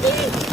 Anthony!